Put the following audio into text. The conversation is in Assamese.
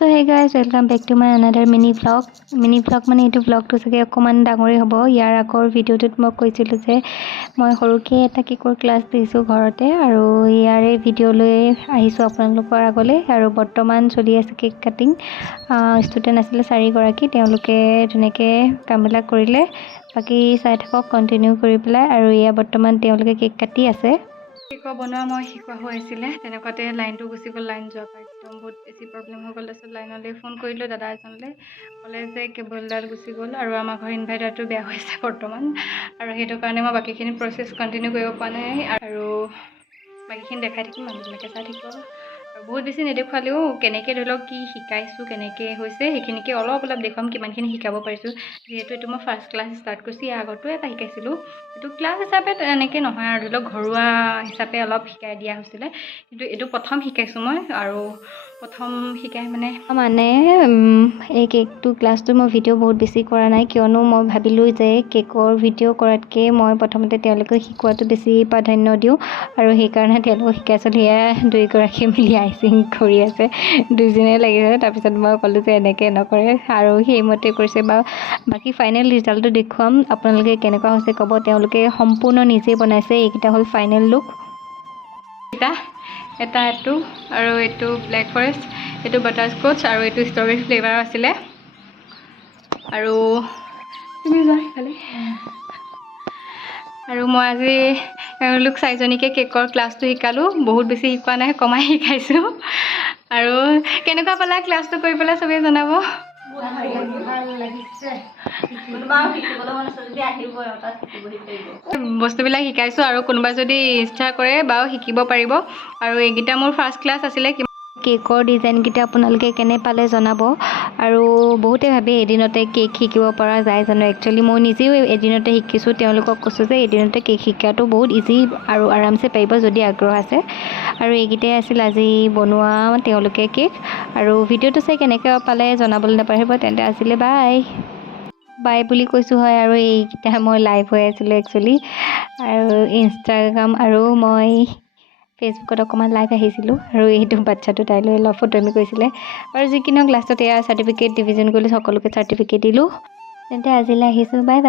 So hey guys, welcome back to my another mini vlog মানে এইটো vlogটো চাগে অকমান ডাঙৰেই হ'ব ইয়াৰ আগৰ ভিডিঅ'টোত মই কৈছিলোঁ যে মই সৰুকে এটা কেকৰ ক্লাছ দিছোঁ ঘৰতে আৰু ইয়াৰে ভিডিঅ' লৈ আহিছোঁ আপোনালোকৰ আগলৈ আৰু বৰ্তমান চলি আছে কেক কাটিং ষ্টুডেণ্ট আছিলে 4 গৰাকী তেওঁলোকে ধুনীয়াকৈ কামবিলাক কৰিলে বাকি চাই থাকক কন্টিনিউ কৰি পেলাই আৰু ইয়া বৰ্তমান তেওঁলোকে কেক কাটি আছে কেক বনোৱা মই শিকোৱা হৈ আছিলে তেনেকুৱাতে লাইনটো গুচি গ'ল লাইন যোৱা পাই একদম বহুত বেছি প্ৰব্লেম হৈ গ'ল তাৰপিছত লাইনলৈ ফোন কৰিলোঁ দাদা এজনলৈ ক'লে যে কেবলডাল গুচি গ'ল আৰু আমাৰ ঘৰৰ ইনভাৰ্টাৰটো বেয়া হৈছে বৰ্তমান আৰু সেইটো কাৰণে মই বাকীখিনি প্ৰচেছ কণ্টিনিউ কৰিব পৰা নাই আৰু বাকীখিনি দেখাই থাকিম মানুহবিলাকে চাই থাকিব আৰু বহুত বেছি নেদেখুৱালেও কেনেকৈ ধৰি লওক কি শিকাইছোঁ কেনেকৈ হৈছে সেইখিনিকে অলপ দেখুৱাম কিমানখিনি শিকাব পাৰিছোঁ যিহেতু এইটো মই ফাৰ্ষ্ট ক্লাছ ষ্টাৰ্ট কৰিছোঁ ইয়াৰ আগতো এটা শিকাইছিলোঁ এইটো ক্লাছ হিচাপে এনেকৈ নহয় আৰু ধৰি লওক ঘৰুৱা হিচাপে অলপ শিকাই দিয়া হৈছিলে কিন্তু এইটো প্ৰথম শিকাইছোঁ মই আৰু প্ৰথম শিকাই মানে এই কেকটো ক্লাছটো মই ভিডিঅ' বহুত বেছি কৰা নাই কিয়নো মই ভাবিলোঁ যে কেকৰ ভিডিঅ' কৰাতকৈ মই প্ৰথমতে তেওঁলোকক শিকোৱাটো বেছি প্ৰাধান্য দিওঁ আৰু সেইকাৰণে তেওঁলোকক শিকাইছিলোঁ সেয়া 2 গৰাকী মিলি আইচিং কৰি আছে দুইজনে লাগিছে তাৰপিছত মই ক'লোঁ যে এনেকৈ নকৰে আৰু সেইমতে কৰিছে বা বাকী ফাইনেল ৰিজাল্টটো দেখুৱাম আপোনালোকে কেনেকুৱা হৈছে ক'ব তেওঁলোকে সম্পূৰ্ণ নিজে বনাইছে এইকেইটা হ'ল ফাইনেল লুক এটা এইটো আৰু এইটো ব্লেক ফৰেষ্ট এইটো বাটাৰস্কচ আৰু এইটো ষ্ট্ৰবেৰী ফ্লেভাৰ আছিলে আৰু তুমি যোৱা খালি আৰু মই আজি এওঁলোক 4জনীকে কেকৰ ক্লাছটো শিকালোঁ বহুত বেছি শিকোৱা নাই কমাই শিকাইছোঁ আৰু কেনেকুৱা পালা ক্লাছটো কৰি পেলাই চবেই জনাব বস্তুবিলাক শিকাইছোঁ আৰু কোনোবা যদি ইচ্ছা কৰে বাৰু শিকিব পাৰিব আৰু এইকেইটা মোৰ ফাৰ্ষ্ট ক্লাছ আছিলে কেকৰ ডিজাইনকেইটা আপোনালোকে কেনে পালে জনাব আৰু বহুতে ভাবে এদিনতে কেক শিকিব পৰা যায় জানো একচুৱেলি মই নিজেও এদিনতে শিকিছোঁ তেওঁলোকক কৈছোঁ যে এদিনতে কেক শিকাটো বহুত ইজি আৰু আৰামছে পাৰিব যদি আগ্ৰহ আছে আৰু এইকেইটাই আছিল আজি বনোৱা তেওঁলোকে কেক আৰু ভিডিঅ'টো চাই কেনেকৈ পালে জনাবলৈ নাপাহৰিব তেন্তে আজিলৈ বাই বুলি কৈছোঁ হয় আৰু এইকেইটা মই লাইভ হৈ আছিলোঁ একচুৱেলি আৰু ইনষ্টাগ্ৰাম আৰু মই ফেচবুকত অকণমান লাইভ আহিছিলোঁ আৰু এইটো বাচ্ছাটো তাইলৈ অলপ ফটোমি কৰিছিলে আৰু যিকি নহওক লাষ্টত এয়া চাৰ্টিফিকেট ডিভিজন কৰিলোঁ সকলোকে চাৰ্টিফিকেট দিলোঁ তেন্তে আজিলৈ আহিছোঁ বাই